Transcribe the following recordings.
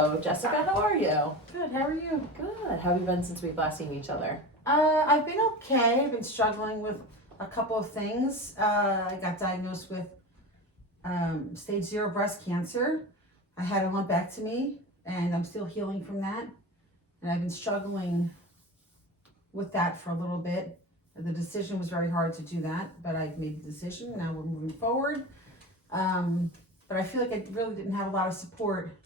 Hello, Jessica. How are you? Good, how are you? Good. How have you been since we've last seen each other? I've been okay. I've been struggling with a couple of things. I got diagnosed with stage 0 breast cancer. I had a lumpectomy, and I'm still healing from that. And I've been struggling with that for a little bit. The decision was very hard to do that, but I've made the decision. Now we're moving forward. But I feel like I really didn't have a lot of support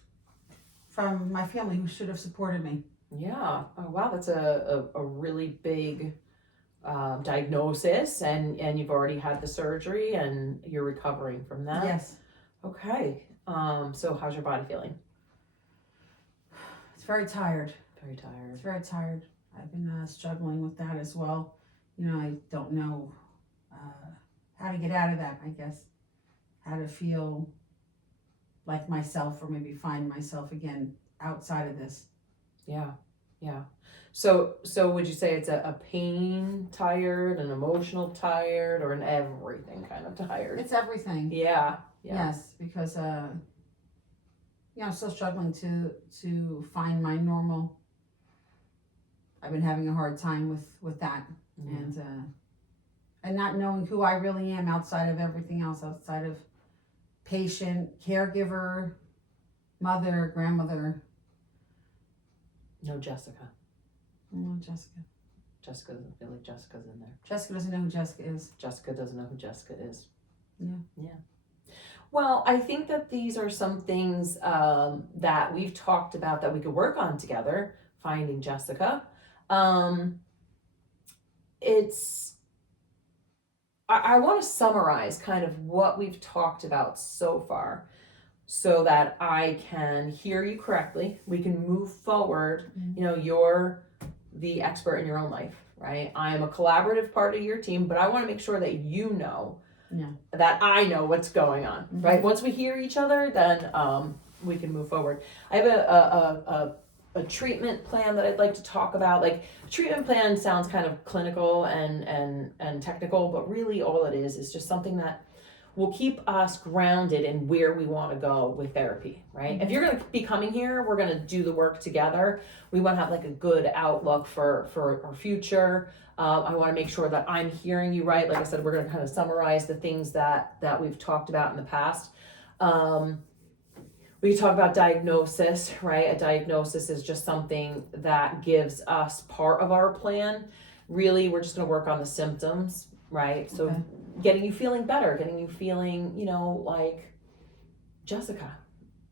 from my family who should have supported me. Yeah. Oh, wow. That's a really big diagnosis, and you've already had the surgery, and you're recovering from that. Yes. Okay. So how's your body feeling? It's very tired. Very tired. It's very tired. I've been struggling with that as well. You know, I don't know how to get out of that, I guess. How to feel like myself, or maybe find myself again outside of this. Yeah. So would you say it's a pain tired, an emotional tired, or an everything kind of tired? It's everything. Yeah. Yes, because I'm still struggling to find my normal. I've been having a hard time with that, and not knowing who I really am outside of everything else, outside of patient, caregiver, mother, grandmother. No Jessica. No, Jessica. Jessica doesn't feel like Jessica's in there. Jessica doesn't know who Jessica is. Jessica doesn't know who Jessica is. Yeah. Well, I think that these are some things that we've talked about that we could work on together, finding Jessica. I want to summarize kind of what we've talked about so far so that I can hear you correctly. We can move forward. Mm-hmm. You know, you're the expert in your own life, right? I'm a collaborative part of your team, but I want to make sure that you know that I know what's going on, Mm-hmm. right? Once we hear each other, then we can move forward. I have a treatment plan that I'd like to talk about. Like, treatment plan sounds kind of clinical and technical, but really all it is just something that will keep us grounded in where we want to go with therapy, right? Mm-hmm. If you're going to be coming here, we're going to do the work together. We want to have like a good outlook for our future. I want to make sure that I'm hearing you right. Like I said, we're going to kind of summarize the things that we've talked about in the past. We can talk about diagnosis, right? A diagnosis is just something that gives us part of our plan. Really, we're just going to work on the symptoms, right? So Okay. getting you feeling better, getting you feeling, like Jessica.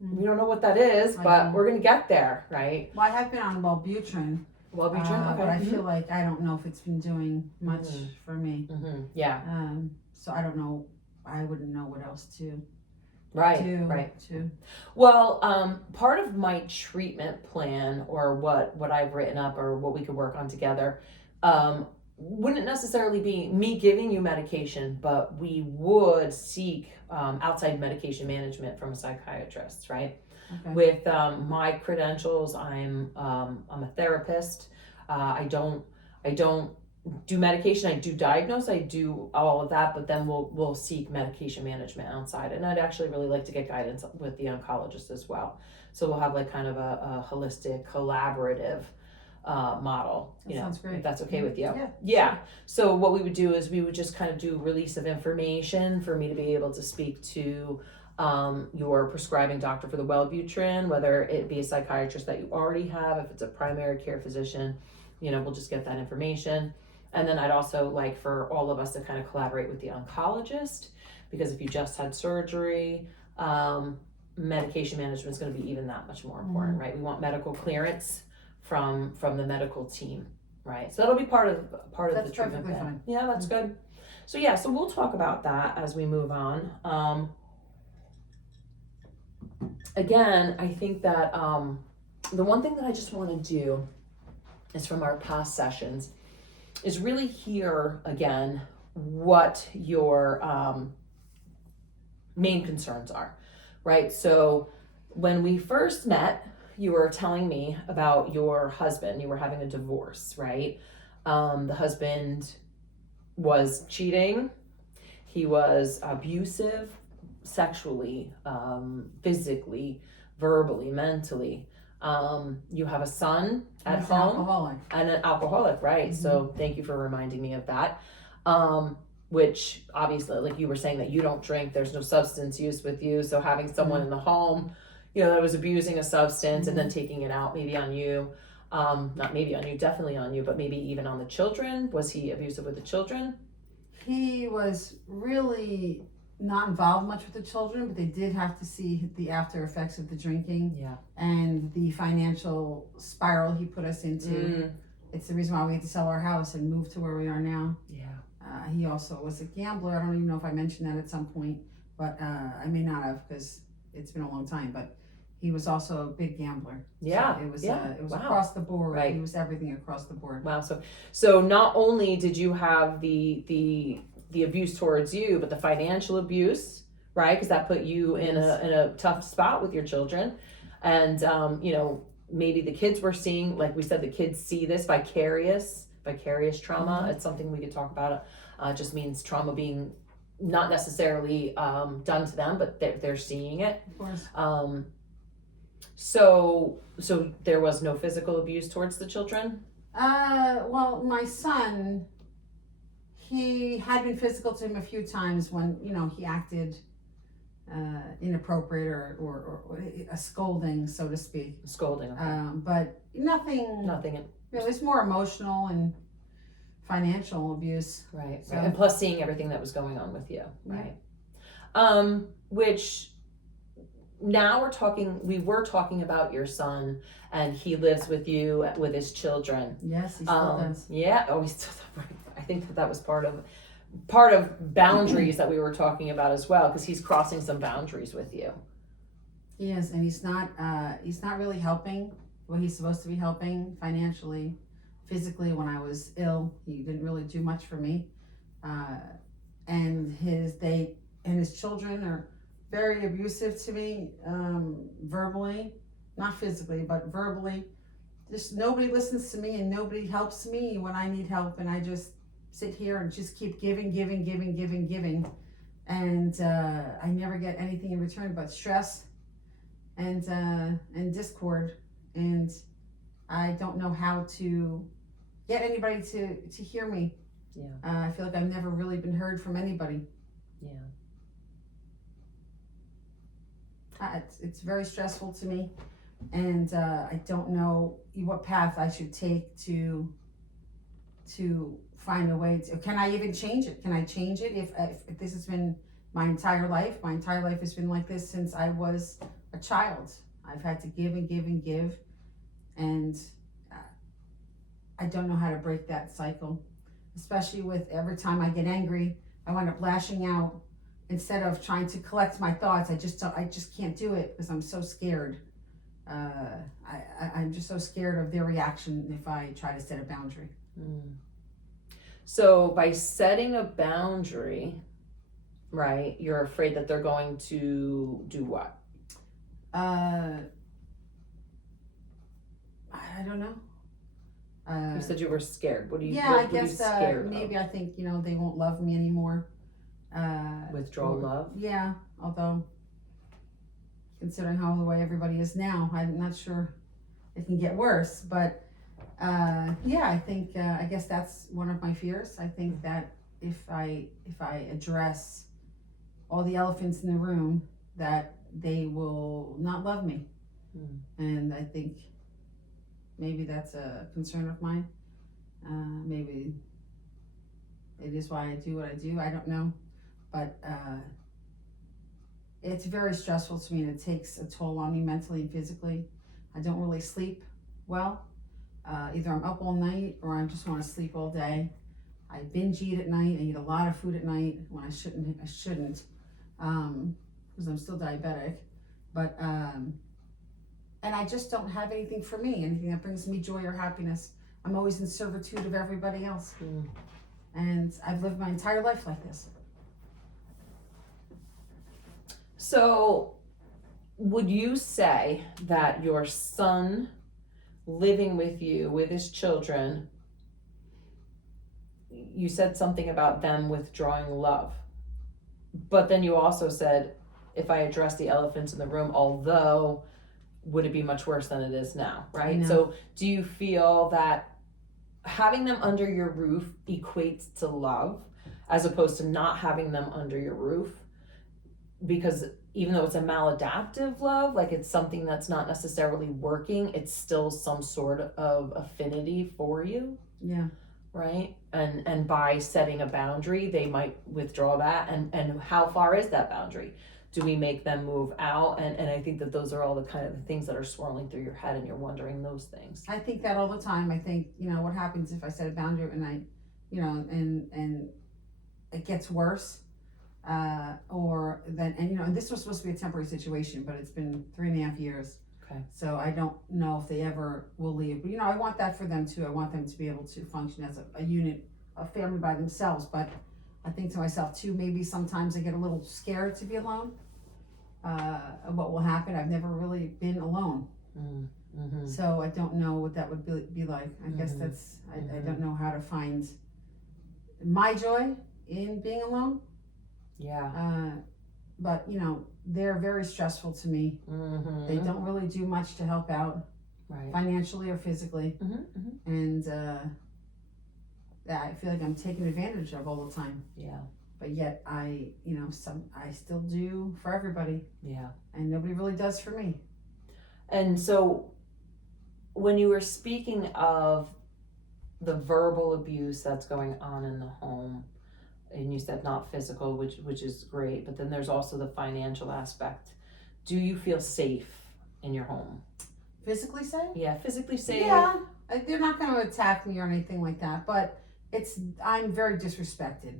Mm-hmm. We don't know what that is, but we're going to get there, right? Well, I have been on Wellbutrin. Wellbutrin, okay. But I feel like I don't know if it's been doing much for me. Mm-hmm. Yeah. So I don't know. I wouldn't know what else to Right. do. Well, part of my treatment plan, or what I've written up, or what we could work on together, wouldn't necessarily be me giving you medication, but we would seek outside medication management from a psychiatrist, right? Okay. With my credentials, I'm a therapist. I don't do medication. I do diagnose. I do all of that, but then we'll seek medication management outside. And I'd actually really like to get guidance with the oncologist as well. So we'll have like kind of a holistic, collaborative model. That sounds great. If that's okay with you. Yeah. So what we would do is we would just kind of do release of information for me to be able to speak to your prescribing doctor for the Wellbutrin, whether it be a psychiatrist that you already have, if it's a primary care physician, we'll just get that information. And then I'd also like for all of us to kind of collaborate with the oncologist, because if you just had surgery, medication management is going to be even that much more important, right? We want medical clearance from the medical team, right? So that'll be part of That's the treatment perfectly plan. fine. Yeah, that's good. So so we'll talk about that as we move on. Again, I think that the one thing that I just want to do is, from our past sessions, is really hear again what your main concerns are, right? So when we first met, you were telling me about your husband. You were having a divorce, right? The husband was cheating. He was abusive, sexually, physically, verbally, mentally. You have a son at He's an home alcoholic. and an alcoholic, right? So thank you for reminding me of that. Which obviously, like you were saying, that you don't drink, there's no substance use with you. So having someone in the home, that was abusing a substance and then taking it out maybe on you, not maybe on you, definitely on you, but maybe even on the children. Was he abusive with the children? He was really not involved much with the children, but they did have to see the after effects of the drinking and the financial spiral he put us into. It's the reason why we had to sell our house and move to where we are now. He also was a gambler. I don't even know if I mentioned that at some point, but I may not have, because it's been a long time. But he was also a big gambler. Yeah, so it was wow. across the board. Right. He was everything across the board. Wow. So not only did you have the abuse towards you, but the financial abuse, right? Because that put you in a tough spot with your children, and maybe the kids were seeing, like we said, the kids see this vicarious trauma. It's something we could talk about. Just means trauma being not necessarily done to them, but they're seeing it. Of course. So there was no physical abuse towards the children? Well, my son, he had been physical to him a few times when, he acted inappropriate or a scolding, so to speak. Scolding, okay. But nothing. It was more emotional and financial abuse. Right. So, and plus seeing everything that was going on with you, right? Which now we were talking about your son, and he lives with you with his children. Yes, he still does. Yeah. Oh, he still does. I think that was part of boundaries that we were talking about as well, because he's crossing some boundaries with you. He is, and he's not really helping what he's supposed to be helping financially. Physically, when I was ill, he didn't really do much for me, and his children are very abusive to me, verbally, not physically, but verbally. Just nobody listens to me and nobody helps me when I need help, and I just sit here and just keep giving, and I never get anything in return but stress and discord, and I don't know how to get anybody to hear me. I feel like I've never really been heard from anybody. It's very stressful to me, and I don't know what path I should take to find a way to. Can I even change it? Can I change it if this has been my entire life? My entire life has been like this since I was a child. I've had to give and give and give, and I don't know how to break that cycle, especially with every time I get angry, I wind up lashing out instead of trying to collect my thoughts. I just can't do it because I'm so scared. I'm just so scared of their reaction if I try to set a boundary. So by setting a boundary, right, you're afraid that they're going to do what? I don't know. You said you were scared. What do you? Yeah, what, I guess scared maybe of? I think they won't love me anymore. Withdraw love. Yeah, although considering how the way everybody is now, I'm not sure it can get worse. But yeah, I think I guess that's one of my fears. I think that if I address all the elephants in the room, that they will not love me, and I think maybe that's a concern of mine. Maybe it is why I do what I do. I don't know, but it's very stressful to me, and it takes a toll on me mentally and physically. I don't really sleep well. Either I'm up all night or I just want to sleep all day. I binge eat at night. I eat a lot of food at night when I shouldn't, because I'm still diabetic. But and I just don't have anything for me, anything that brings me joy or happiness. I'm always in servitude of everybody else. And I've lived my entire life like this. So would you say that your son living with you, with his children, you said something about them withdrawing love, but then you also said, if I address the elephants in the room, although would it be much worse than it is now, I right? know. So do you feel that having them under your roof equates to love as opposed to not having them under your roof? Because even though it's a maladaptive love, like it's something that's not necessarily working, it's still some sort of affinity for you, Yeah. right? And by setting a boundary, they might withdraw that. And how far is that boundary? Do we make them move out? And I think that those are all the kind of the things that are swirling through your head, and you're wondering those things. I think that all the time. I think, what happens if I set a boundary and and it gets worse, and this was supposed to be a temporary situation, but it's been 3.5 years. Okay. So I don't know if they ever will leave. But I want that for them too. I want them to be able to function as a unit, a family by themselves. But I think to myself too, maybe sometimes I get a little scared to be alone. Of what will happen. I've never really been alone. Mm-hmm. So I don't know what that would be like. I guess I don't know how to find my joy in being alone. Yeah. But they're very stressful to me. Mm-hmm. They don't really do much to help out, right, financially or physically. Mm-hmm. And I feel like I'm taken advantage of all the time. Yeah. But yet I still do for everybody. Yeah. And nobody really does for me. And so when you were speaking of the verbal abuse that's going on in the home, and you said not physical, which is great, but then there's also the financial aspect. Do you feel safe in your home? Physically safe? Yeah, physically safe. Yeah. They're not going to attack me or anything like that, but I'm very disrespected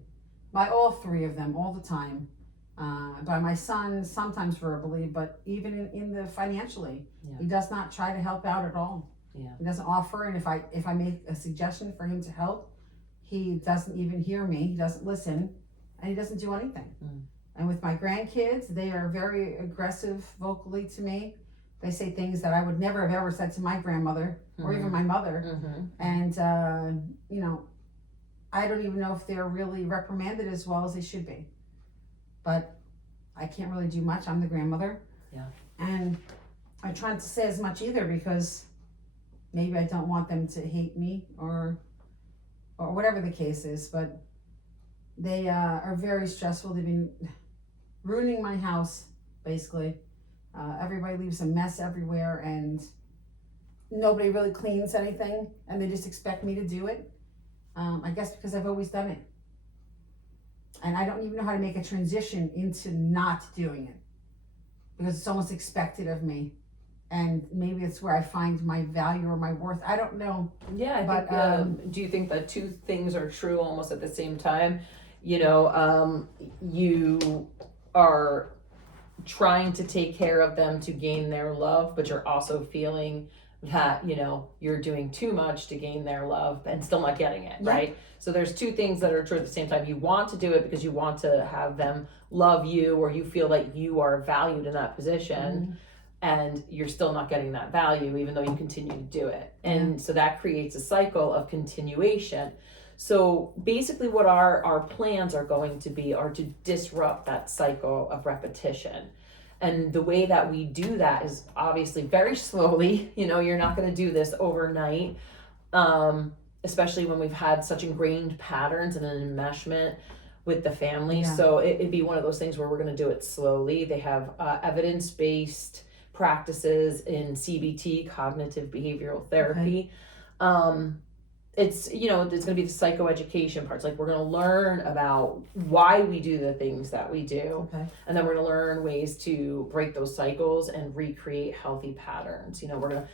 by all three of them all the time. By my son, sometimes verbally, but even in the financially. Yeah. He does not try to help out at all. Yeah. He doesn't offer, and if I make a suggestion for him to help, he doesn't even hear me. He doesn't listen, and he doesn't do anything. And with my grandkids, they are very aggressive vocally to me. They say things that I would never have ever said to my grandmother or even my mother. And I don't even know if they're really reprimanded as well as they should be. But I can't really do much. I'm the grandmother. Yeah. And I try not to say as much either, because maybe I don't want them to hate me or whatever the case is. But they are very stressful. They've been ruining my house, basically. Everybody leaves a mess everywhere, and nobody really cleans anything, and they just expect me to do it. I guess because I've always done it. And I don't even know how to make a transition into not doing it, because it's almost expected of me. And maybe it's where I find my value or my worth. I don't know. Yeah, I But, think, do you think that two things are true almost at the same time? You are trying to take care of them to gain their love, but you're also feeling that, you're doing too much to gain their love and still not getting it, right? So there's two things that are true at the same time. You want to do it because you want to have them love you, or you feel like you are valued in that position, and you're still not getting that value even though you continue to do it. And so that creates a cycle of continuation. So basically what our plans are going to be are to disrupt that cycle of repetition. And the way that we do that is obviously very slowly. You're not going to do this overnight, especially when we've had such ingrained patterns and an enmeshment with the family. Yeah. So it'd be one of those things where we're going to do it slowly. They have evidence-based practices in CBT, cognitive behavioral therapy. Okay. It's going to be the psychoeducation parts. Like, we're going to learn about why we do the things that we do. Okay. And then we're going to learn ways to break those cycles and recreate healthy patterns. We're going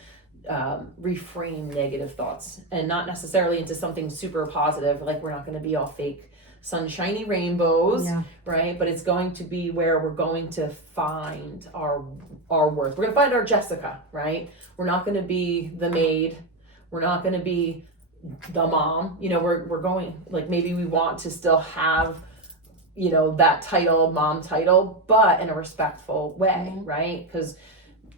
to reframe negative thoughts, and not necessarily into something super positive. Like, we're not going to be all fake sunshiny rainbows, right? But it's going to be where we're going to find our worth. We're going to find our Jessica, right? We're not going to be the maid. We're not going to be the mom. We're going, like, maybe we want to still have, that title, mom title, but in a respectful way, right? Because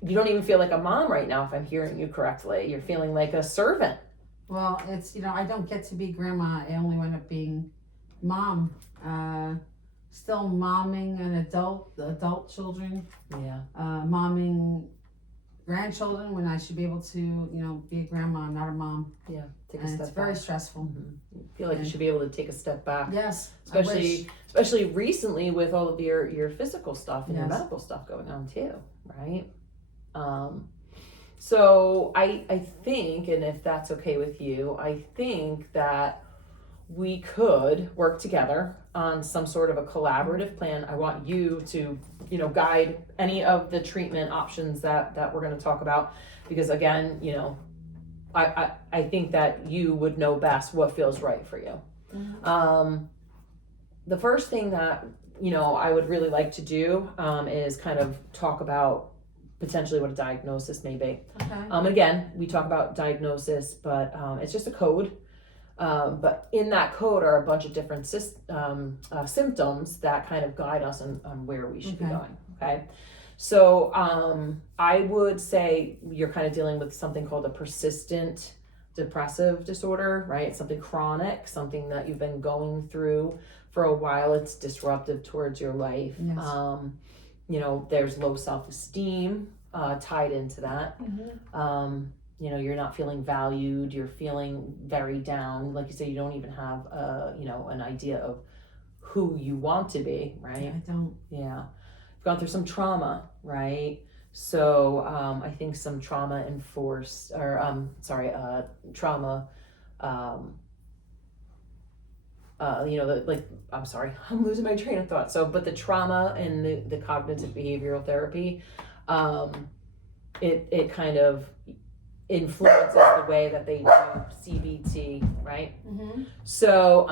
you don't even feel like a mom right now, if I'm hearing you correctly. You're feeling like a servant. Well, it's, I don't get to be grandma. I only wind up being mom. Still momming an adult children. Yeah. Momming grandchildren when I should be able to, be a grandma, not a mom. Yeah, take a And step it's very back. stressful. You feel like you should be able to take a step back. Yes, I wish. Especially recently with all of your physical stuff and your Yes. medical stuff going on too, right? So I think, and if that's okay with you, I think that we could work together on some sort of a collaborative plan. I want you to, guide any of the treatment options that we're going to talk about, because again, I think that you would know best what feels right for you. Mhm. The first thing that I would really like to do is kind of talk about potentially what a diagnosis may be. Okay. Again, we talk about diagnosis, but it's just a code. But in that code are a bunch of different symptoms that kind of guide us on where we should be Okay. going. Okay. So I would say you're kind of dealing with something called a persistent depressive disorder, right? It's something chronic, something that you've been going through for a while. It's disruptive towards your life. Yes. There's low self-esteem tied into that. Mhm. You're not feeling valued, you're feeling very down. Like you say, you don't even have an idea of who you want to be, right? I don't. Yeah. You've gone through some trauma, right? So I think some trauma enforced, or trauma, I'm sorry, I'm losing my train of thought. So, but the trauma and the cognitive behavioral therapy, it kind of influences the way that they do CBT, right? Mhm. So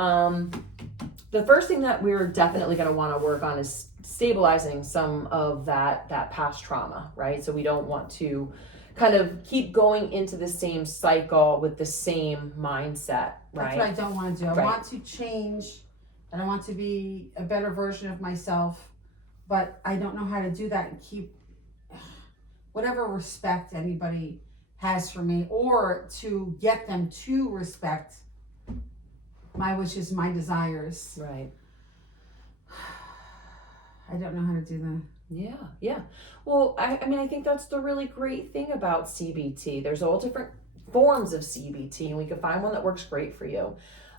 the first thing that we're definitely going to want to work on is stabilizing some of that past trauma, right? So we don't want to kind of keep going into the same cycle with the same mindset, right? That's what I don't want to do. I Right. want to change, and I want to be a better version of myself, but I don't know how to do that and keep whatever respect anybody has for me, or to get them to respect my wishes, my desires. Right. I don't know how to do that. Yeah. Well, I think that's the really great thing about CBT. There's all different forms of CBT, and we can find one that works great for you.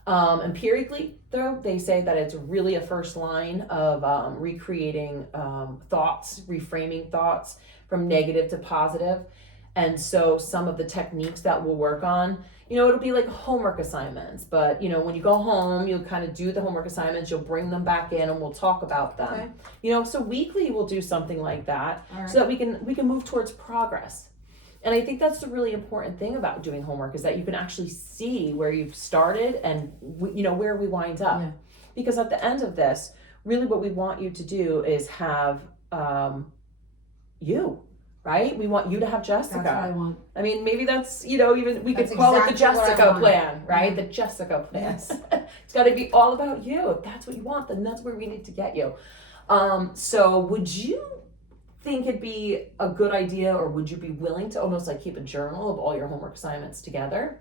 Empirically, though, they say that it's really a first line of recreating thoughts, reframing thoughts from negative to positive. And so some of the techniques that we'll work on, it'll be like homework assignments, but when you go home, you'll kind of do the homework assignments, you'll bring them back in and we'll talk about them. Okay. So weekly we'll do something like that. All right. So that we can move towards progress. And I think that's the really important thing about doing homework, is that you can actually see where you've started and where we wind up. Yeah. Because at the end of this, really what we want you to do is have you. Right? We want you to have Jessica. That's what I want. I mean, maybe that's, even we could That's call it the exactly what I Jessica want. plan, right? Yeah. The Jessica plan. Yes. It's got to be all about you. If that's what you want, then that's where we need to get you. So would you think it'd be a good idea, or would you be willing to almost like keep a journal of all your homework assignments together?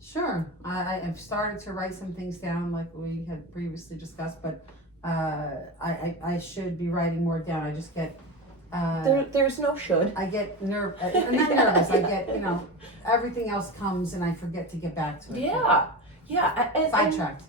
Sure. I've started to write some things down like we had previously discussed, but I should be writing more down. I just get There's no should. I get I'm not nervous. I get, everything else comes and I forget to get back to it. Yeah. Sidetracked.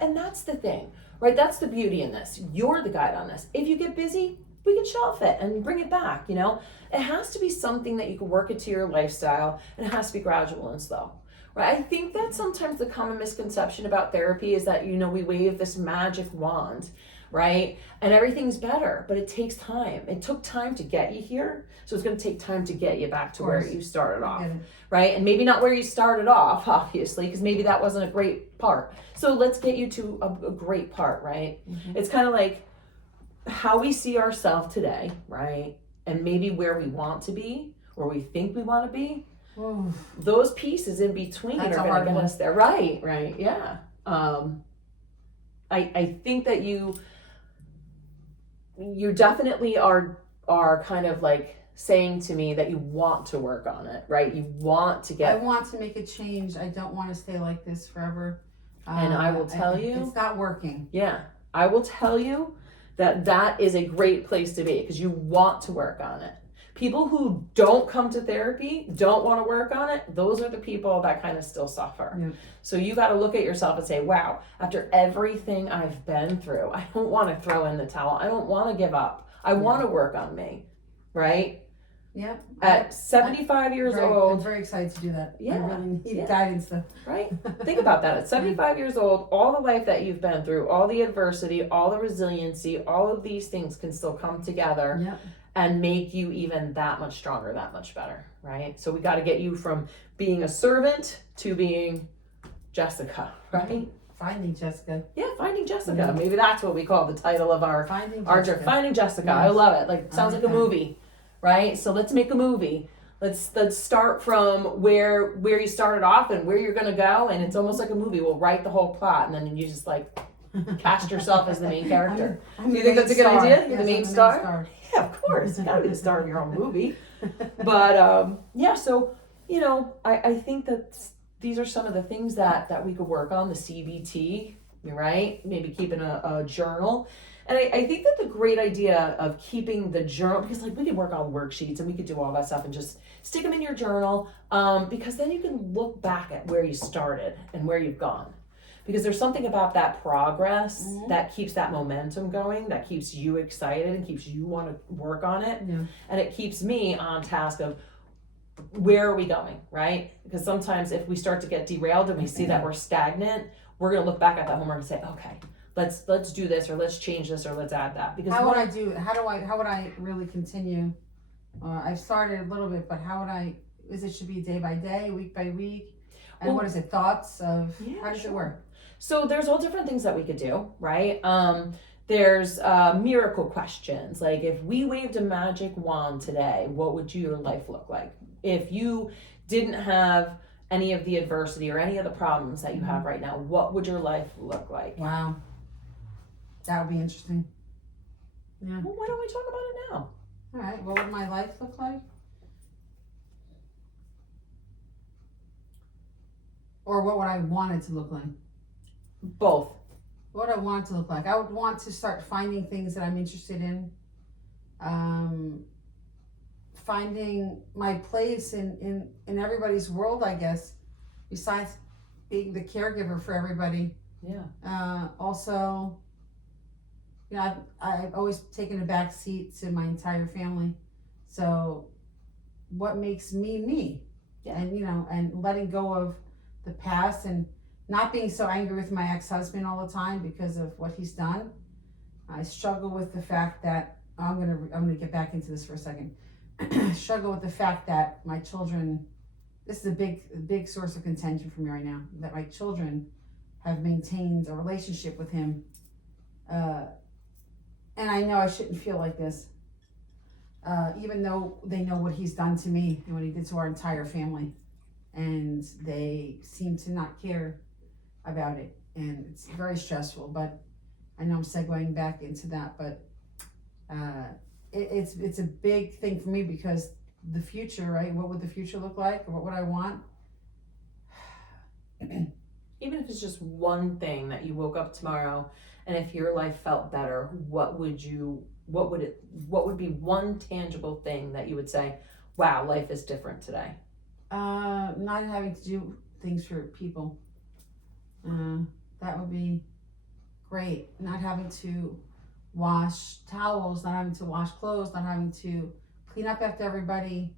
And that's the thing, right? That's the beauty in this. You're the guide on this. If you get busy, we can shelf it and bring it back, It has to be something that you can work into your lifestyle, and it has to be gradual and slow. Right? I think that sometimes the common misconception about therapy is that, we wave this magic wand, right? And everything's better, but it takes time. It took time to get you here, so it's going to take time to get you back to where you started off, right? And maybe not where you started off, obviously, because maybe that wasn't a great part. So let's get you to a great part, right? Mm-hmm. It's kind of like how we see ourselves today, right? And maybe where we want to be, or we think we want to be. Ooh. Those pieces in between That's are a going hard to get one. us there. Right, yeah. I think that you definitely are kind of like saying to me that you want to work on it, right? You want to I get, want to make a change. I don't want to stay like this forever. And I will tell you- it's not working. yeah, I will tell you that is a great place to be, because you want to work on it. People who don't come to therapy, don't want to work on it, those are the people that kind of still suffer. Yeah. So you got to look at yourself and say, wow, after everything I've been through, I don't want to throw in the towel. I don't want to give up. I want to work on me, right? Yep. At 75 years I'm old, very excited to do that. I Yeah, really need yeah. guidance though. right? Think about that. At 75 years old, all the life that you've been through, all the adversity, all the resiliency, all of these things can still come together Yep. and make you even that much stronger, that much better, right? So we got to get you from being a servant to being Jessica, right? Finding Jessica. Yeah, Finding Jessica. Yeah. Maybe that's what we call the title of our Finding trip. Jessica. Finding Jessica. I Yes. love it. Like, sounds like a Okay. movie, right? So let's make a movie. Let's start from where you started off and where you're gonna go, and it's almost like a movie. We'll write the whole plot, and then you just like cast yourself as the main character. I'm Do you the think that's a main good star. idea? You're the Yes, main I'm star? Yeah, of course. You gotta be the star of your own movie. But yeah, so I think that these are some of the things that we could work on. The CBT, right? Maybe keeping a journal. And I think that the great idea of keeping the journal, because like we could work on worksheets and we could do all that stuff and just stick them in your journal, because then you can look back at where you started and where you've gone. Because there's something about that progress that keeps that momentum going, that keeps you excited and keeps you want to work on it. Yeah. And it keeps me on task of where are we going, right? Because sometimes if we start to get derailed and we see that we're stagnant, we're going to look back at that homework and say, okay, let's do this, or let's change this, or let's add that. Because How would I really continue? I've started a little bit, but how would I? It should be day by day, week by week, and Well, what is it? Thoughts of yeah, how does sure. it work? So there's all different things that we could do, right? There's miracle questions. Like, if we waved a magic wand today, what would your life look like? If you didn't have any of the adversity or any of the problems that you have right now, what would your life look like? Wow, that would be interesting. Yeah. Well, why don't we talk about it now? All right. What would my life look like? Or what would I want it to look like? Both. What I want it to look like. I would want to start finding things that I'm interested in. Finding my place in everybody's world, I guess, besides being the caregiver for everybody. Yeah. Also, I've always taken a back seat to my entire family. So what makes me me? Yeah. And, and letting go of the past and not being so angry with my ex-husband all the time because of what he's done. I struggle with the fact that I'm gonna get back into this for a second. Struggle with the fact that my children, this is a big source of contention for me right now, that my children have maintained a relationship with him. And I know I shouldn't feel like this, even though they know what he's done to me and what he did to our entire family. And they seem to not care about it. And it's very stressful, but I know I'm segueing back into that, but it's a big thing for me because the future, right? What would the future look like? Or what would I want? Even if it's just one thing that you woke up tomorrow, and if your life felt better, what would be one tangible thing that you would say, wow, life is different today? Not having to do things for people. That would be great. Not having to wash towels, not having to wash clothes, not having to clean up after everybody.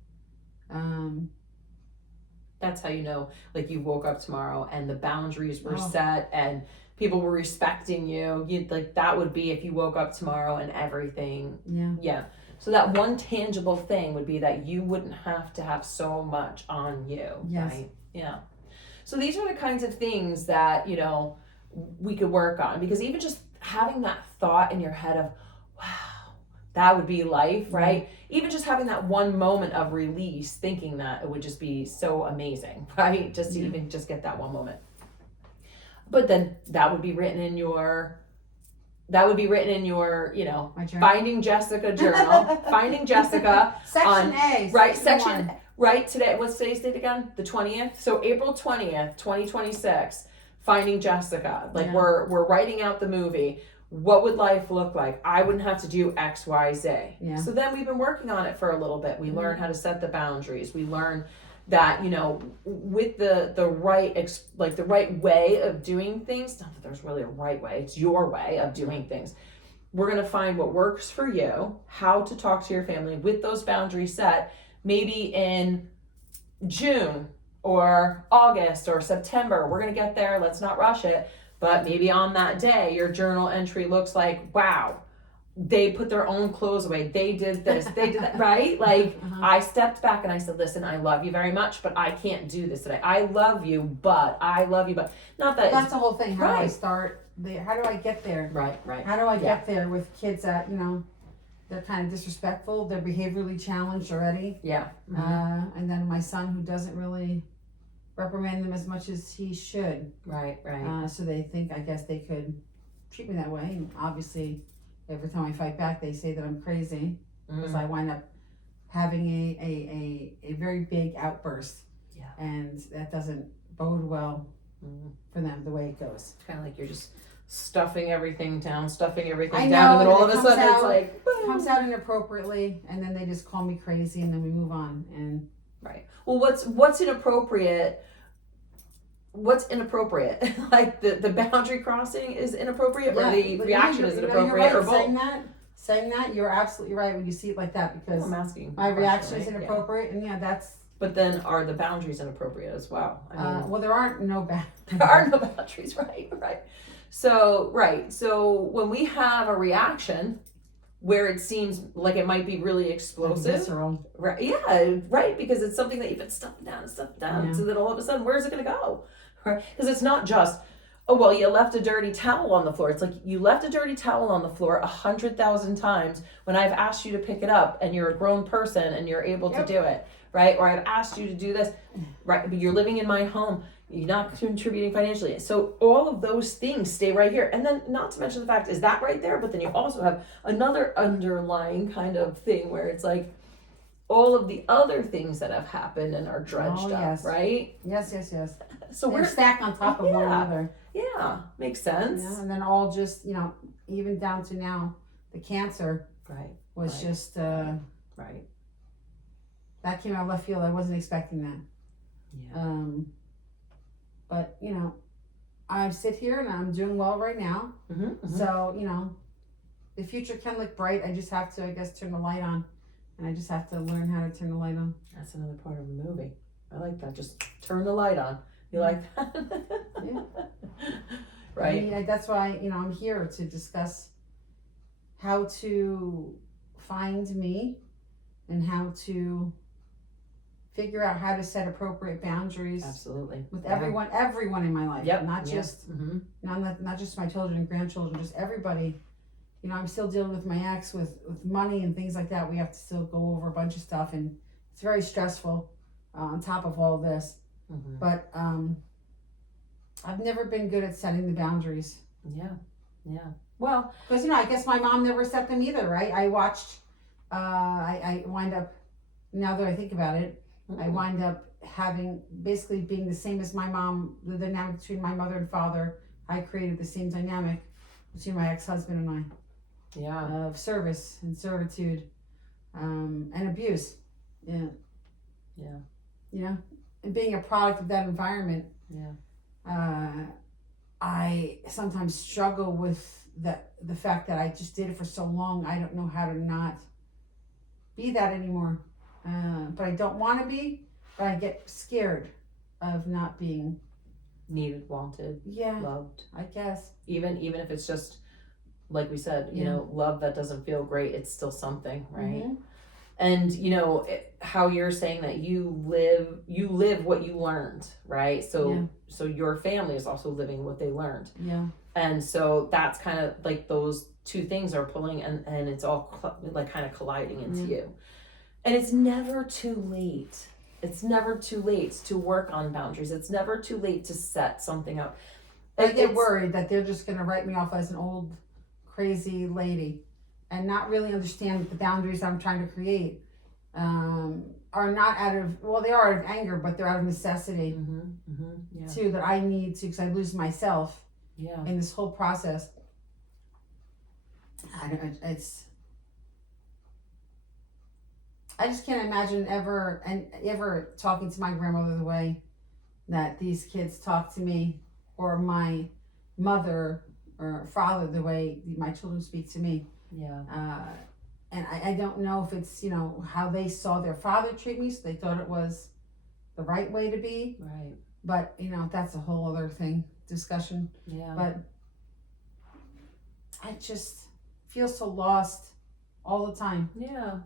That's how you know, like, you woke up tomorrow and the boundaries were Oh. set and people were respecting you. That would be if you woke up tomorrow and everything. Yeah. So that one tangible thing would be that you wouldn't have to have so much on you. Yes. Right? Yeah. So these are the kinds of things that, we could work on, because even just having that thought in your head of, wow, that would be life, right? Even just having that one moment of release, thinking that, it would just be so amazing, right? Just to even just get that one moment. But then that would be written in your, my journal. Finding Jessica journal. Finding Jessica. Section A. Right, section section, one. right, today, what's today's date again? The 20th? So April 20th, 2026, Finding Jessica. Like, Yeah. we're writing out the movie. what would life look like? I wouldn't have to do X, Y, Z. Yeah. So then we've been working on it for a little bit. We learn how to set the boundaries. We learn that, with the right the right way of doing things. Not that there's really a right way. It's your way of doing things. We're gonna find what works for you. How to talk to your family with those boundaries set. Maybe in June or August or September. We're gonna get there. Let's not rush it. But maybe on that day, your journal entry looks like, wow, they put their own clothes away. They did this. They did that, right? Like, I stepped back and I said, listen, I love you very much, but I can't do this today. I love you, but not that. That's the whole thing. How do I Right. start there? How do I get there? Right. How do I get there with kids that, they're kind of disrespectful, they're behaviorally challenged already? Yeah. And then my son who doesn't really reprimand them as much as he should. Right. So they think, I guess they could treat me that way. And obviously, every time I fight back, they say that I'm crazy because I wind up having a very big outburst. Yeah. And that doesn't bode well for them the way it goes. It's kind of like you're just stuffing everything down, I down, know, and then all and of it a comes sudden it's out- like, It comes out inappropriately, and then they just call me crazy, and then we move on. And right. Well, what's inappropriate? What's inappropriate? Like the boundary crossing is inappropriate, or the but reaction is you're inappropriate, right. or both? Saying that, you're absolutely right when you see it like that, because I'm asking. my a question, reaction is right? Yeah. inappropriate, and that's. But then are the boundaries inappropriate as well? I mean, Well, there aren't no boundaries. there are no boundaries, right. So when we have a reaction where it seems like it might be really explosive, Visceral. right? Yeah, right, because it's something that you've been stuffing down, Yeah. so that all of a sudden, where's it going to go? Right? Because it's not just, oh well, you left a dirty towel on the floor. It's like you left a dirty towel on the floor 100,000 times when I've asked you to pick it up, and you're a grown person and you're able to do it, right? Or I've asked you to do this, right? But you're living in my home. You're not contributing financially. So all of those things stay right here. And then not to mention the fact is that right there, but then you also have another underlying kind of thing where it's like all of the other things that have happened and are dredged up, Yes. right? Yes. So They're we're, stacked on top of one Yeah. another. yeah, makes sense. And then all just, even down to now, the cancer Right, was Right. just, right. that came out of left field. I wasn't expecting that. Yeah. But, I sit here and I'm doing well right now. Mm-hmm. So, the future can look bright. I just have to, I guess, turn the light on. And I just have to learn how to turn the light on. That's another part of a movie. I like that. Just turn the light on. You like that? Yeah. Right. I mean, that's why, I'm here to discuss how to find me and how to figure out how to set appropriate boundaries Absolutely. with Yeah. everyone in my life. Yep. Not Yeah. just Mm-hmm. not just my children and grandchildren, just everybody. I'm still dealing with my ex with money and things like that. We have to still go over a bunch of stuff, and it's very stressful on top of all this. Mm-hmm. But I've never been good at setting the boundaries. Yeah. Well, Because, I guess my mom never set them either, right? I watched, I wind up, now that I think about it, I wind up basically being the same as my mom, the dynamic between my mother and father. I created the same dynamic between my ex-husband and yeah. of service and servitude and abuse. Yeah. And being a product of that environment. Yeah. I sometimes struggle with the fact that I just did it for so long. I don't know how to not be that anymore. But I don't want to be. But I get scared of not being Needed, wanted, loved. I guess. Even if it's just like we said, Yeah. love that doesn't feel great, it's still something, right? Mhm. And how you're saying that you live what you learned, right? So your family is also living what they learned. Yeah. And so that's kind of like those two things are pulling and it's all kind of colliding into you. And it's never too late. It's never too late to work on boundaries. It's never too late to set something up. I get worried that they're just going to write me off as an old, crazy lady and not really understand that the boundaries I'm trying to create are not they are out of anger, but they're out of necessity Yeah. too, that I need to, because I lose myself Yeah. in this whole process. I just can't imagine ever talking to my grandmother the way that these kids talk to me, or my mother or father the way my children speak to me. Yeah. And I don't know if it's, how they saw their father treat me, so they thought it was the right way to be. Right. But, that's a whole other discussion. Yeah. But I just feel so lost all the time. Yeah.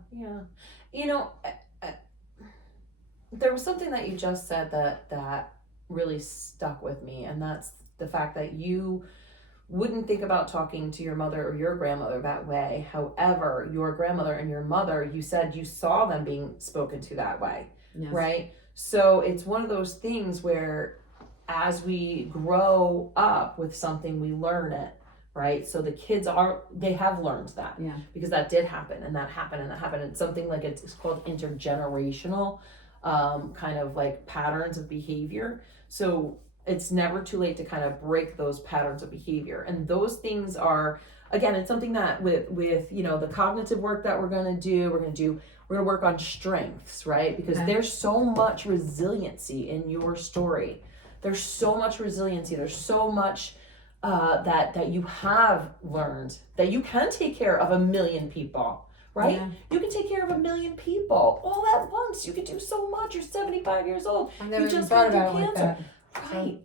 There was something that you just said that really stuck with me, and that's the fact that you wouldn't think about talking to your mother or your grandmother that way. However, your grandmother and your mother, you said you saw them being spoken to that way. Yes. Right? So it's one of those things where as we grow up with something, we learn it. Right? So the kids they have learned that. Yeah. Because that did happen, and that happened, and that happened. It's something like it's called intergenerational kind of like patterns of behavior. So it's never too late to kind of break those patterns of behavior. And those things are, again, it's something that with the cognitive work that we're going to work on strengths, right? Because there's so much resiliency in your story. There's so much resiliency. There's so much that you have learned that you can take care of 1 million people. Right? Yeah. You can take care of 1 million people all at once. You can do so much. You're 75 years old. I've never you just thought got about cancer. Like that. Right.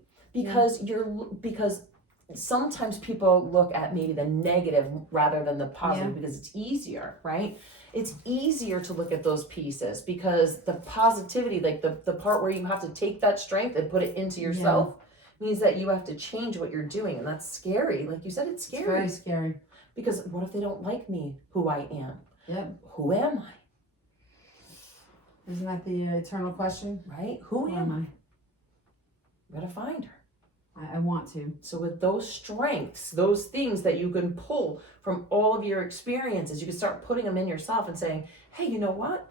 Because sometimes people look at maybe the negative rather than the positive because it's easier, right? It's easier to look at those pieces because the positivity, like the part where you have to take that strength and put it into yourself means that you have to change what you're doing. And that's scary. Like you said, it's scary. It's very scary. Because what if they don't like me, who I am? Yep. Who am I? Isn't that the eternal question? Right? Who am I? You gotta find her. I want to. So with those strengths, those things that you can pull from all of your experiences, you can start putting them in yourself and saying, hey, you know what?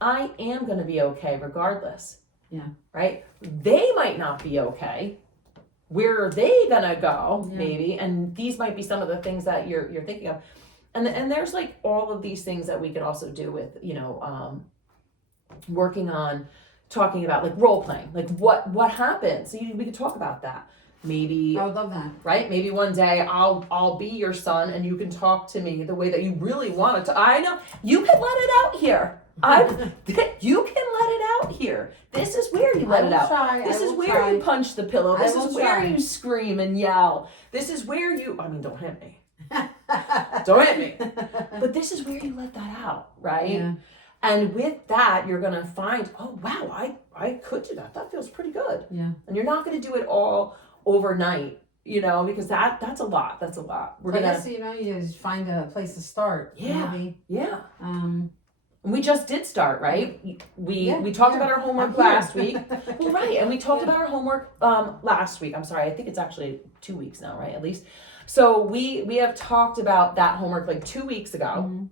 I am gonna be okay regardless. Yeah. Right? They might not be okay. Where are they gonna go? Maybe. And these might be some of the things that you're thinking of. And there's like all of these things that we could also do with, working on talking about like role playing, like what happens. So we could talk about that. Maybe I would love that. Right? Maybe one day I'll be your son and you can talk to me the way that you really want it to. I know you can let it out here. You can let it out here. This is where you let it out. This is where you punch the pillow. This is where you scream and yell. This is where don't hit me. Don't hit me. But this is where you let that out, right? Yeah. And with that, you're going to find, oh, wow, I could do that. That feels pretty good. Yeah. And you're not going to do it all overnight, because that's a lot. That's a lot. I guess, you just find a place to start. Yeah. Maybe. Yeah. And we just did start, right? We talked about our homework I'm last week. Well, right. And we talked about our homework last week. I'm sorry. I think it's actually 2 weeks now, right? At least. So we have talked about that homework like 2 weeks ago. Mm-hmm.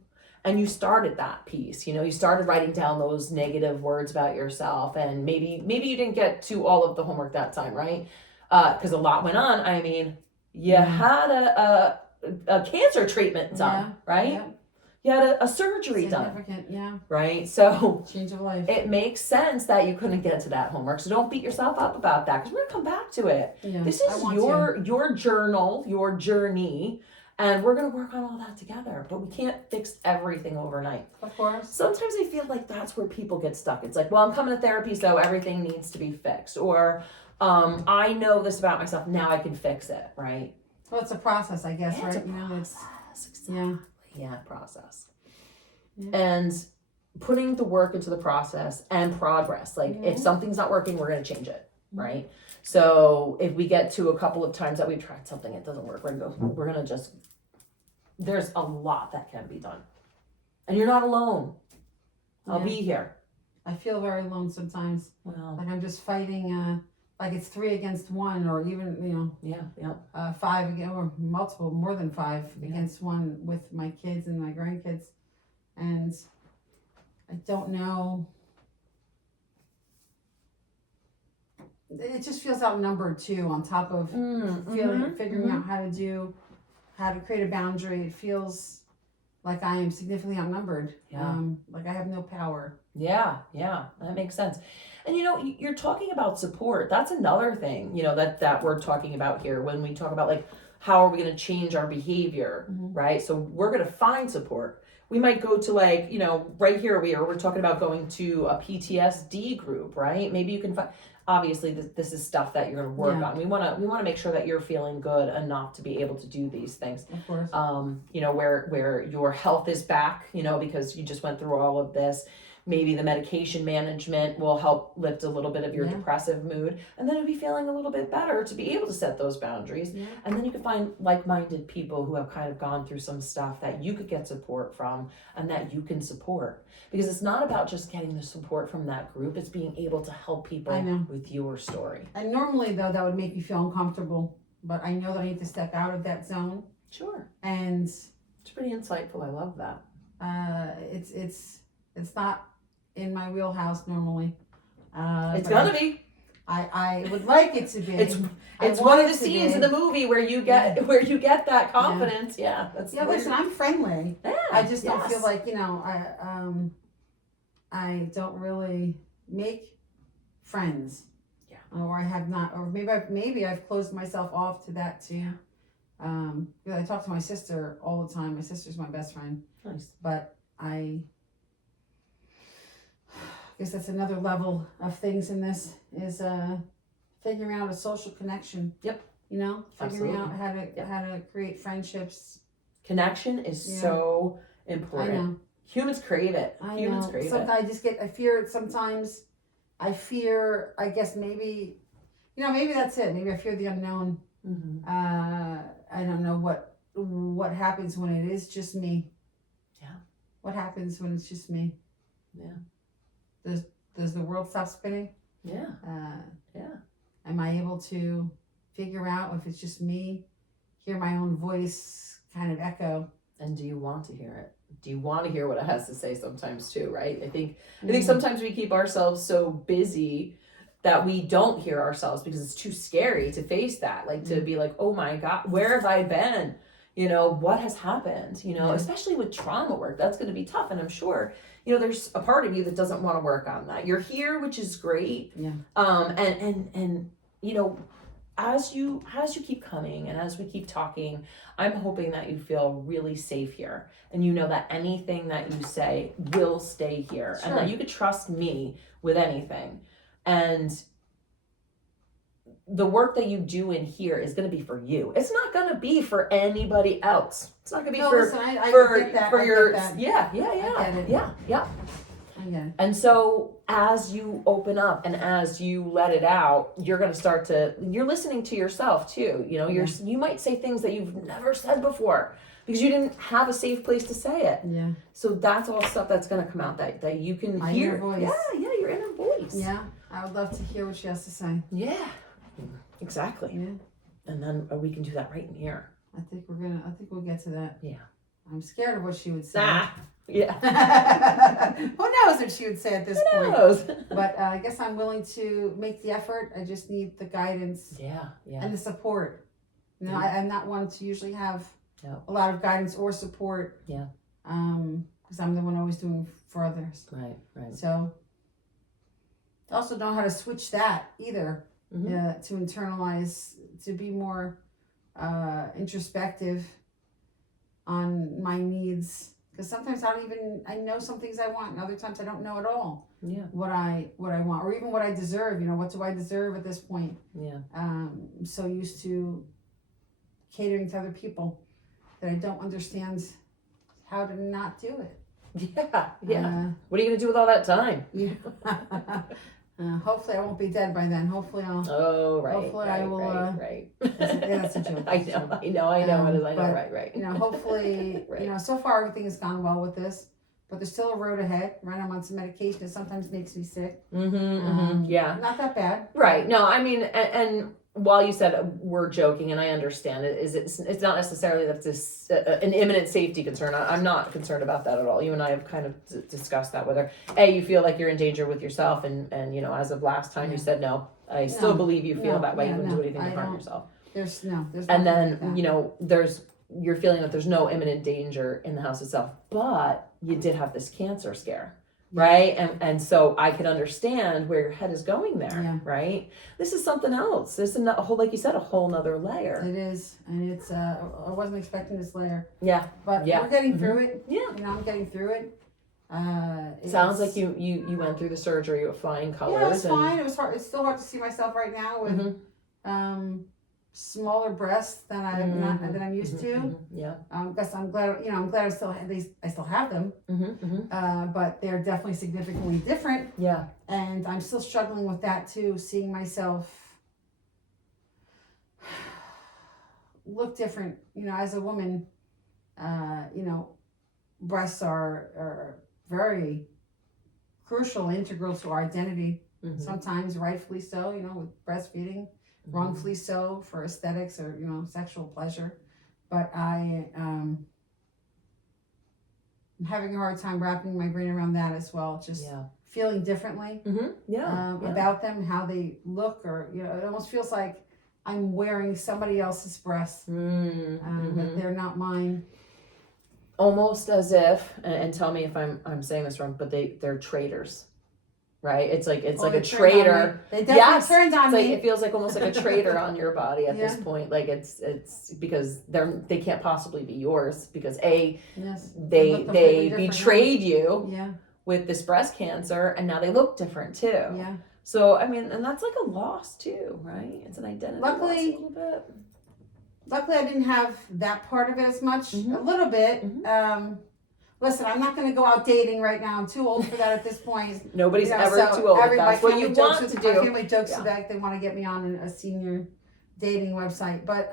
And you started that piece, you started writing down those negative words about yourself, and maybe you didn't get to all of the homework that time, right? Because a lot went on. I mean, you had a cancer treatment done, right? Yeah. You had a surgery done, yeah. Right? So change of life. It makes sense that you couldn't get to that homework. So don't beat yourself up about that, because we're gonna come back to it. Yeah, this is your journal, your journey. And we're going to work on all that together, but we can't fix everything overnight. Of course. Sometimes I feel like that's where people get stuck. It's like, well, I'm coming to therapy, so everything needs to be fixed. Or I know this about myself, now I can fix it, right? Well, it's a process, I guess, right? It's a process, exactly. Yeah, process. Yeah. And putting the work into the process and progress. Like, if something's not working, we're going to change it, right? So if we get to a couple of times that we've tried something, it doesn't work, we're gonna just, there's a lot that can be done. And you're not alone. I'll be here. I feel very alone sometimes. Well, like I'm just fighting, like it's 3 against 1, or even, 5 again, or multiple, more than 5 against 1 with my kids and my grandkids. And I don't know. It just feels outnumbered too, on top of figuring out how to do how to create a boundary. It feels like I am significantly outnumbered. Yeah. Like I have no power. Yeah, that makes sense. And you're talking about support. That's another thing, that we're talking about here when we talk about like how are we going to change our behavior, right? So we're going to find support. We might go to like, right here we're talking about going to a PTSD group, right? Maybe you can find, obviously this is stuff that you're going to work on. We want to make sure that you're feeling good enough to be able to do these things. Of course. Where your health is back, because you just went through all of this. Maybe the medication management will help lift a little bit of your depressive mood, and then you'll be feeling a little bit better to be able to set those boundaries. Yeah. And then you can find like-minded people who have kind of gone through some stuff that you could get support from and that you can support. Because it's not about just getting the support from that group, it's being able to help people with your story. And normally, though, that would make me feel uncomfortable, but I know that I need to step out of that zone. Sure. And it's pretty insightful. I love that. It's not in my wheelhouse normally. It's gonna be. I would like it to be. It's one of the scenes in the movie where you get that confidence. Yeah, that's listen, I'm friendly. Yeah, I just don't feel like I don't really make friends. Yeah. Or I have not, or maybe I've closed myself off to that too. Because I talk to my sister all the time. My sister's my best friend. Nice. But I guess that's another level of things in this is figuring out a social connection. Yep. Figuring out how to create friendships. Connection is so important. I know. Humans crave it. Humans crave it. Sometimes I fear it sometimes. I fear, I guess maybe that's it. Maybe I fear the unknown. Mm-hmm. I don't know what happens when it is just me. Yeah. What happens when it's just me? Yeah. Does the world stop spinning? Yeah. Am I able to figure out if it's just me, hear my own voice kind of echo? And do you want to hear it? Do you want to hear what it has to say sometimes too, right? I think sometimes we keep ourselves so busy that we don't hear ourselves because it's too scary to face that. Like to be like, oh my God, where have I been? What has happened? Especially with trauma work, that's going to be tough. And I'm sure, there's a part of you that doesn't want to work on that. You're here, which is great. Yeah. And as you keep coming and as we keep talking, I'm hoping that you feel really safe here and that anything that you say will stay here. Sure. And that you could trust me with anything. And the work that you do in here is going to be for you. It's not going to be for anybody else. It's not going to be for your yeah. Okay. And so as you open up and as you let it out, you're going to you're listening to yourself too. You might say things that you've never said before because you didn't have a safe place to say it. Yeah. So that's all stuff that's going to come out that you can My hear. Inner voice. Yeah, your inner voice. Yeah. I would love to hear what she has to say. Yeah. Exactly. Yeah. And then we can do that right in here. I think we'll get to that. Yeah. I'm scared of what she would say. Yeah. Who knows what she would say at this point? Who knows? But I guess I'm willing to make the effort. I just need the guidance and the support. I'm not one to usually have a lot of guidance or support. Yeah. Because I'm the one always doing for others. Right. So I also don't know how to switch that either. Mm-hmm. To internalize, to be more introspective on my needs. Because sometimes I know some things I want, and other times I don't know at all. Yeah. What I want, or even what I deserve. What do I deserve at this point? Yeah. I'm so used to catering to other people that I don't understand how to not do it. Yeah. What are you gonna do with all that time? Yeah. Hopefully I won't be dead by then. Hopefully I'll. Oh, right. Hopefully I will. Right. That's a joke. I know. Right. Hopefully, Right. So far everything has gone well with this, but there's still a road ahead. Right, I'm on some medication that sometimes makes me sick. Yeah. Not that bad. Right. No, I mean, and while you said we're joking, and I understand it, it's not necessarily that it's an imminent safety concern. I'm not concerned about that at all. You and I have kind of discussed that, whether you feel like you're in danger with yourself, and as of last time you said no. I still believe you feel that way. You wouldn't do anything to harm yourself. There's and then like there's you're feeling that there's no imminent danger in the house itself, but you did have this cancer scare. Right. And so I can understand where your head is going there. Yeah. Right. This is something else. This is a whole, like you said, a whole nother layer. It is. And it's, I wasn't expecting this layer. Yeah. But Yeah. we're getting through it. Yeah. You know, I'm getting through it. Sounds like you went through the surgery with flying colors. Yeah, it was fine. It was hard. It's still hard to see myself right now with smaller breasts than I'm used to. Yeah. Because I'm glad. I'm glad I still have them. But they're definitely significantly different. Yeah. And I'm still struggling with that too. Seeing myself look different. As a woman, breasts are very crucial, integral to our identity. Sometimes rightfully so, with breastfeeding, wrongfully so for aesthetics or, sexual pleasure. But I'm having a hard time wrapping my brain around that as well. Just feeling differently about them, how they look, or, it almost feels like I'm wearing somebody else's breasts, but they're not mine. Almost as if, and tell me if I'm saying this wrong, but they're traitors, right? It's like a traitor. They definitely turned on me. It feels like almost like a traitor on your body at this point. Like it's because they can't possibly be yours because they betrayed you with this breast cancer, and now they look different too. Yeah. So I mean, and that's like a loss too, right? It's an identity loss a little bit. Luckily, I didn't have that part of it as much. A little bit. Listen, I'm not going to go out dating right now. I'm too old for that at this point. Nobody's ever too old. That's what you want to do. My family jokes that they want to get me on a senior dating website. But,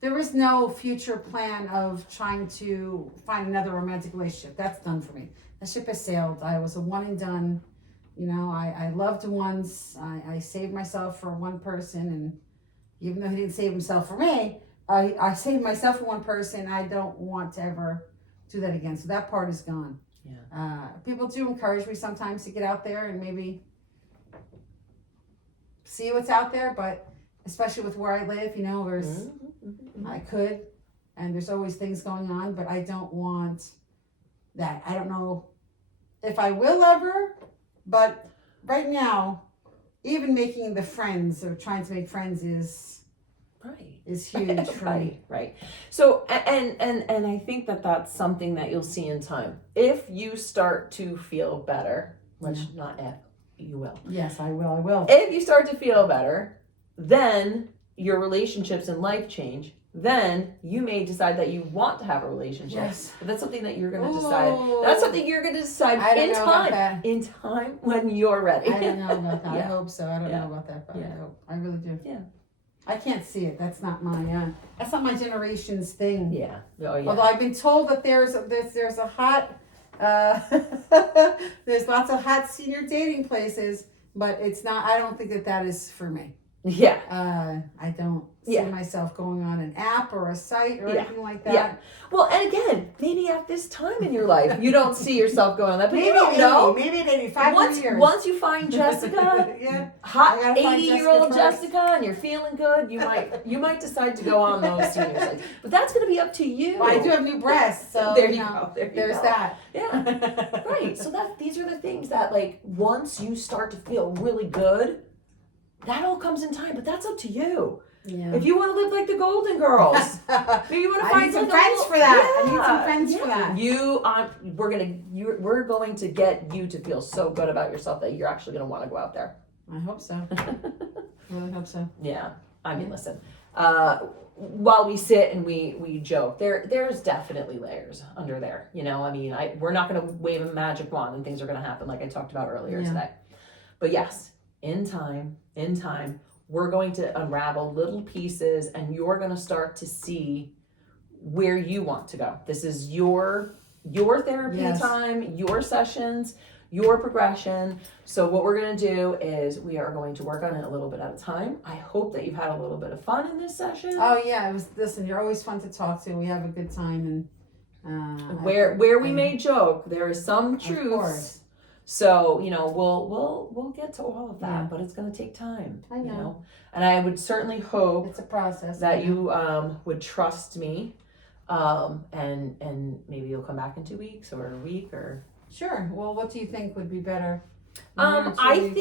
there is no future plan of trying to find another romantic relationship. That's done for me. The ship has sailed. I was a one and done. I loved once. I saved myself for one person, and even though he didn't save himself for me, I saved myself for one person. I don't want to ever do that again. So that part is gone. Yeah. People do encourage me sometimes to get out there and maybe see what's out there, but especially with where I live, there's I could, and there's always things going on, but I don't want that. I don't know if I will ever. But right now, even making the friends or trying to make friends is huge for me. Right. So and I think that's something that you'll see in time. If you start to feel better, you will. Yes, I will. If you start to feel better, then your relationships and life change. Then you may decide that you want to have a relationship. Yes. But that's something that you're going to decide. That's something you're going to decide in time when you're ready. I don't know about that. I hope so. I don't know about that, but I really do. Yeah. I can't see it. That's not my generation's thing. Yeah. Oh, yeah. Although I've been told that there's a hot there's lots of hot senior dating places, but it's not. I don't think that is for me. Yeah. I don't see myself going on an app or a site or anything like that. Yeah. Well, and again, maybe at this time in your life, you don't see yourself going on that, but maybe you don't know. Maybe at 85 years. Once you find Jessica, hot 80-year-old Jessica, and you're feeling good, you might decide to go on those senior sites. But that's going to be up to you. Well, I do have new breasts, so there you go. There's that. Yeah. Right. So these are the things that, like, once you start to feel really good, that all comes in time, but that's up to you. Yeah. If you want to live like the Golden Girls, maybe you want to find some friends for that. I need some friends for that. We're going to get you to feel so good about yourself that you're actually going to want to go out there. I hope so. I really hope so. Yeah. I mean, listen. While we sit and we joke, there's definitely layers under there. We're not going to wave a magic wand and things are going to happen like I talked about earlier today. But yes, in time, we're going to unravel little pieces and you're going to start to see where you want to go. This is your therapy time, your sessions, your progression. So what we're going to do is we are going to work on it a little bit at a time. I hope that you've had a little bit of fun in this session. Oh yeah, listen, you're always fun to talk to. We have a good time, and where we may joke, there is some truth So, you know, we'll get to all of that, Yeah. but it's going to take time. I know. You know, and I would certainly hope It's a process. that you would trust me, and maybe you'll come back in 2 weeks or a week or. Sure. Well, what do you think would be better? 1 or 2 I weeks?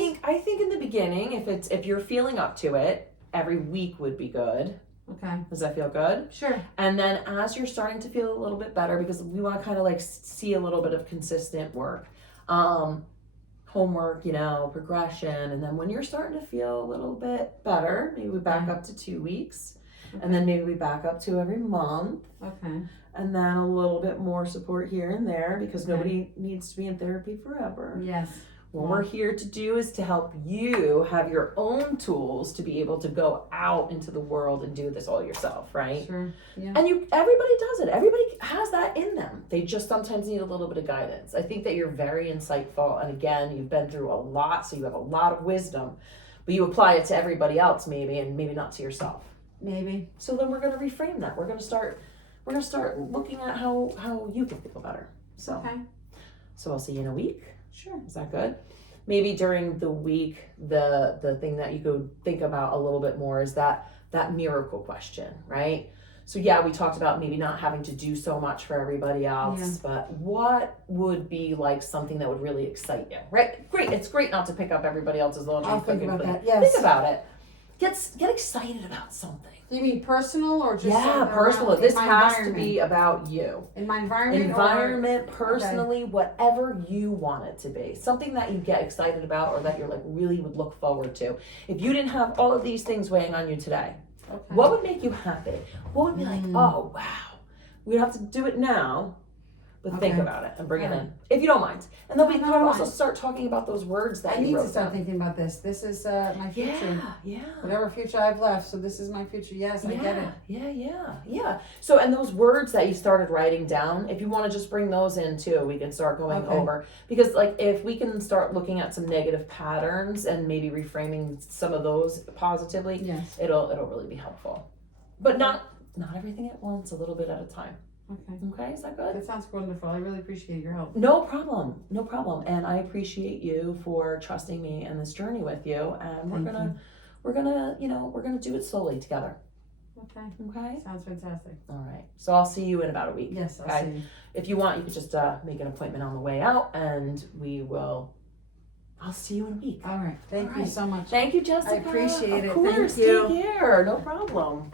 think in the beginning, if you're feeling up to it, every week would be good. Okay. Does that feel good? Sure. And then as you're starting to feel a little bit better, because we want to kind of like see a little bit of consistent work, homework, you know, progression, and then when you're starting to feel a little bit better, maybe we back up to 2 weeks, and then maybe we back up to every month. Okay. And then a little bit more support here and there, because Okay. nobody needs to be in therapy forever. Yes. What we're here to do is to help you have your own tools to be able to go out into the world and do this all yourself, right? Sure. Yeah. And everybody does it. Everybody has that in them. They just sometimes need a little bit of guidance. I think that you're very insightful, and again, you've been through a lot, so you have a lot of wisdom, but you apply it to everybody else maybe, and maybe not to yourself. Maybe. So then we're going to reframe that. We're going to start looking at how you can feel better. So Okay. so I'll see you in a week. Sure. Is that good? Maybe during the week, the thing that you could think about a little bit more is that miracle question, right? So yeah, we talked about maybe not having to do so much for everybody else, but what would be like something that would really excite you, right? Great, it's great not to pick up everybody else's laundry. I'll cook think and about clean. that. Yes. Think about it. Get excited about something. Do you mean personal or just Yeah, around personal. in This my has to environment? be about you. In my environment. Environment, personally, whatever you want it to be. Something that you get excited about or that you're like really would look forward to. If you didn't have all of these things weighing on you today, Okay. what would make you happy? What would be like, oh wow, we don't have to do it now, but think Okay. about it and bring it All in, if you don't mind. And then we No, can no, also fine. start talking about those words that I you need wrote to start down. thinking about this. This is my future. Yeah. Whatever future I've left, so this is my future. Yes, I get it. Yeah. So, and those words that you started writing down, if you want to just bring those in too, we can start going Okay. over. Because, like, if we can start looking at some negative patterns and maybe reframing some of those positively, Yes. it'll really be helpful. But not everything at once, a little bit at a time. Okay. Okay, is that good? That sounds wonderful. I really appreciate your help. No problem. And I appreciate you for trusting me in this journey with you. And we're gonna do it slowly together. Okay. Okay. Sounds fantastic. All right. So I'll see you in about a week. Yes, I'll Okay. see you. If you want, you could just make an appointment on the way out, and I'll see you in a week. All right. Thank All you right. so much. Thank you, Jessica. I appreciate it. Of course. Thank you. Take care. No problem.